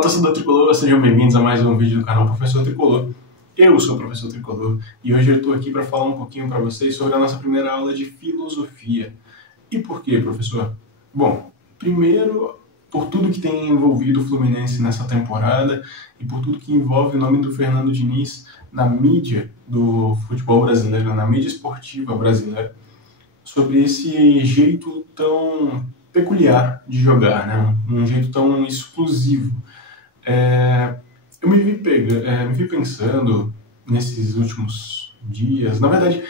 Fala, torcedor Tricolor, sejam bem-vindos a mais um vídeo do canal Professor Tricolor. Eu sou o Professor Tricolor e hoje eu estou aqui para falar um pouquinho para vocês sobre a nossa primeira aula de filosofia. E por quê, professor? Bom, primeiro, por tudo que tem envolvido o Fluminense nessa temporada e por tudo que envolve o nome do Fernando Diniz na mídia do futebol brasileiro, na mídia esportiva brasileira, sobre esse jeito tão peculiar de jogar, né? Um jeito tão exclusivo. Eu me vi pensando nesses últimos dias, na verdade,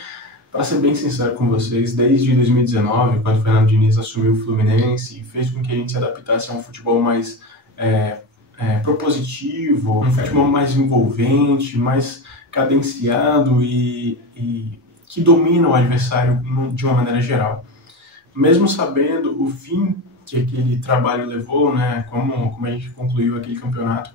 para ser bem sincero com vocês, desde 2019, quando o Fernando Diniz assumiu o Fluminense e fez com que a gente se adaptasse a um futebol mais propositivo, um futebol mais envolvente, mais cadenciado e que domina o adversário de uma maneira geral. Mesmo sabendo o fim que aquele trabalho levou, né, como a gente concluiu aquele campeonato,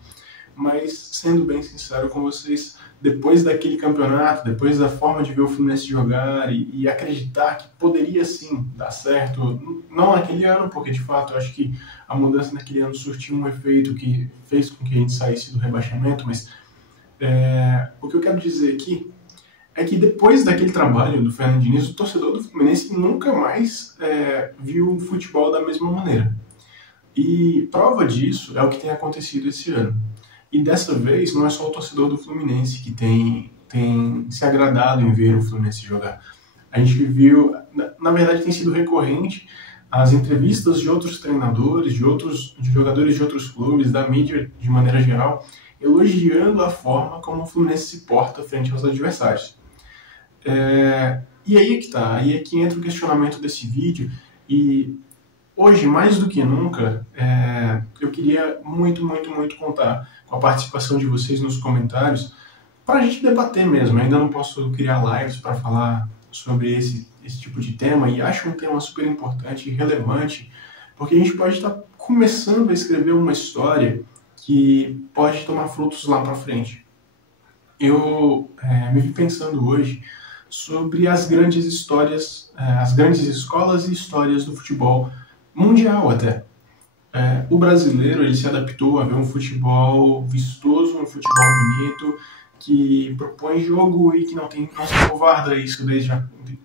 mas sendo bem sincero com vocês, depois daquele campeonato, depois da forma de ver o Fluminense jogar e acreditar que poderia sim dar certo, não naquele ano, porque de fato eu acho que a mudança naquele ano surtiu um efeito que fez com que a gente saísse do rebaixamento, mas o que eu quero dizer aqui é que depois daquele trabalho do Fernando Diniz, o torcedor do Fluminense nunca mais viu o futebol da mesma maneira. E prova disso é o que tem acontecido esse ano. E dessa vez não é só o torcedor do Fluminense que tem se agradado em ver o Fluminense jogar. A gente viu, na verdade tem sido recorrente as entrevistas de outros treinadores, de jogadores de outros clubes, da mídia de maneira geral, elogiando a forma como o Fluminense se porta frente aos adversários. E aí é que tá, aí é que entra o questionamento desse vídeo, e hoje, mais do que nunca, eu queria muito contar com a participação de vocês nos comentários para a gente debater mesmo. Eu ainda não posso criar lives para falar sobre esse tipo de tema, e acho um tema super importante e relevante, porque a gente pode estar começando a escrever uma história que pode tomar frutos lá para frente. Eu me vi pensando hoje sobre as grandes histórias, as grandes escolas e histórias do futebol mundial até. O brasileiro ele se adaptou a ver um futebol vistoso, um futebol bonito, que propõe jogo e que não se covarda isso desde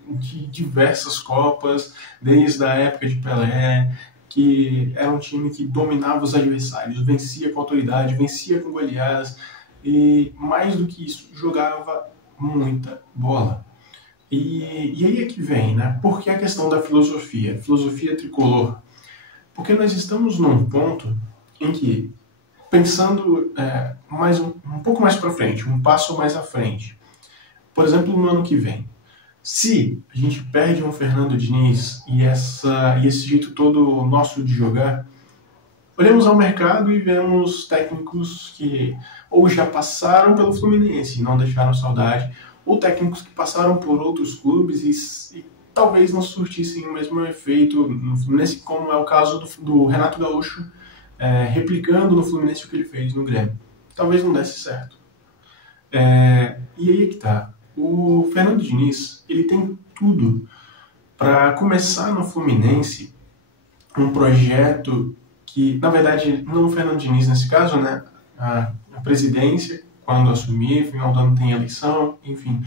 de diversas Copas, desde a época de Pelé, que era um time que dominava os adversários, vencia com autoridade, vencia com goleadas e, mais do que isso, jogava muita bola. E aí é que vem, né? Por que a questão da filosofia tricolor? Porque nós estamos num ponto em que, pensando um pouco mais para frente, um passo mais à frente, por exemplo, no ano que vem, se a gente perde um Fernando Diniz e esse jeito todo nosso de jogar, olhamos ao mercado e vemos técnicos que ou já passaram pelo Fluminense e não deixaram saudade, ou técnicos que passaram por outros clubes e talvez não surtissem o mesmo efeito no Fluminense, como é o caso do Renato Gaúcho, replicando no Fluminense o que ele fez no Grêmio. Talvez não desse certo. E aí é que tá. O Fernando Diniz, ele tem tudo para começar no Fluminense um projeto que, na verdade, não o Fernando Diniz nesse caso, né? A presidência, quando assumir, final do ano tem eleição, enfim.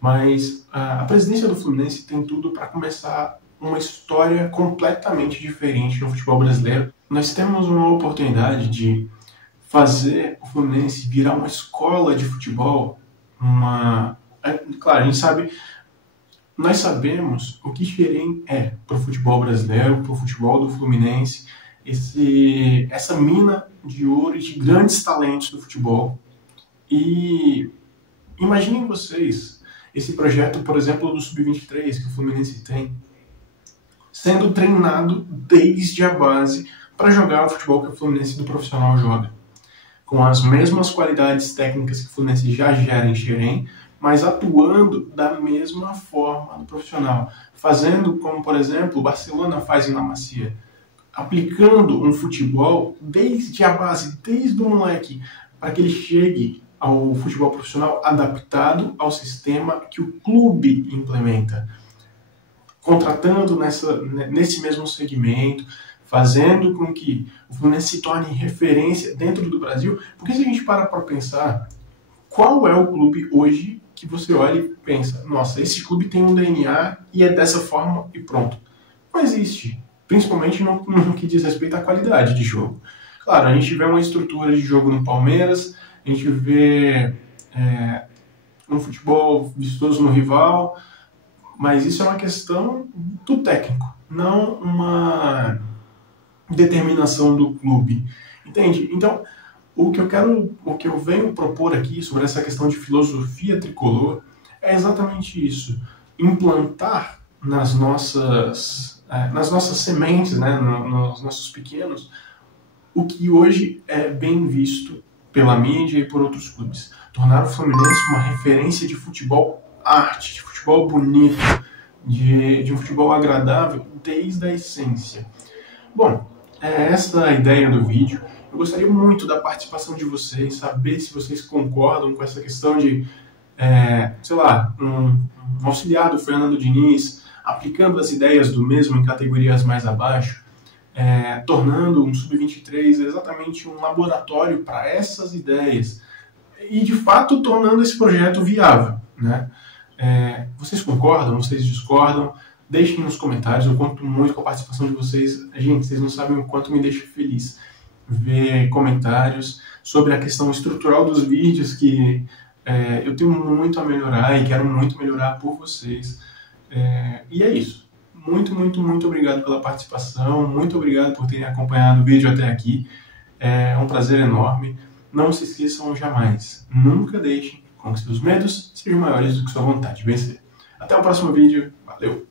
Mas a presidência do Fluminense tem tudo para começar uma história completamente diferente no futebol brasileiro. Nós temos uma oportunidade de fazer o Fluminense virar uma escola de futebol. Claro, nós sabemos o que Xerém é para o futebol brasileiro, para o futebol do Fluminense, essa mina de ouro e de grandes talentos do futebol. E imaginem vocês esse projeto, por exemplo, do Sub-23 que o Fluminense tem, sendo treinado desde a base para jogar o futebol que o Fluminense do profissional joga, com as mesmas qualidades técnicas que o Fluminense já gera em Xerém, mas atuando da mesma forma no profissional, fazendo como, por exemplo, o Barcelona faz em La Masia, aplicando um futebol desde a base, desde o moleque, para que ele chegue ao futebol profissional adaptado ao sistema que o clube implementa, contratando nesse mesmo segmento, fazendo com que o Fluminense se torne referência dentro do Brasil. Porque se a gente para pensar, qual é o clube hoje que você olha e pensa, nossa, esse clube tem um DNA e é dessa forma e pronto. Não existe, principalmente no que diz respeito à qualidade de jogo. Claro, a gente vê uma estrutura de jogo no Palmeiras, a gente vê um futebol vistoso no rival, mas isso é uma questão do técnico, não uma determinação do clube. Entende? Então, o que eu venho propor aqui sobre essa questão de filosofia tricolor é exatamente isso: implantar nas nossas sementes, né, nos nossos pequenos, o que hoje é bem visto pela mídia e por outros clubes. Tornar o Fluminense uma referência de futebol arte, de futebol bonito, de um futebol agradável desde a essência. Bom, é essa a ideia do vídeo. Eu gostaria muito da participação de vocês, saber se vocês concordam com essa questão de, sei lá, um auxiliar do Fernando Diniz, aplicando as ideias do mesmo em categorias mais abaixo, tornando um Sub-23 exatamente um laboratório para essas ideias e, de fato, tornando esse projeto viável, né? Vocês concordam? Vocês discordam? Deixem nos comentários, eu conto muito com a participação de vocês. Gente, vocês não sabem o quanto me deixa feliz ver comentários sobre a questão estrutural dos vídeos, que eu tenho muito a melhorar e quero muito melhorar por vocês. E é isso. Muito, muito, muito obrigado pela participação, muito obrigado por terem acompanhado o vídeo até aqui. É um prazer enorme. Não se esqueçam jamais, nunca deixem com que seus medos sejam maiores do que sua vontade de vencer. Até o próximo vídeo. Valeu!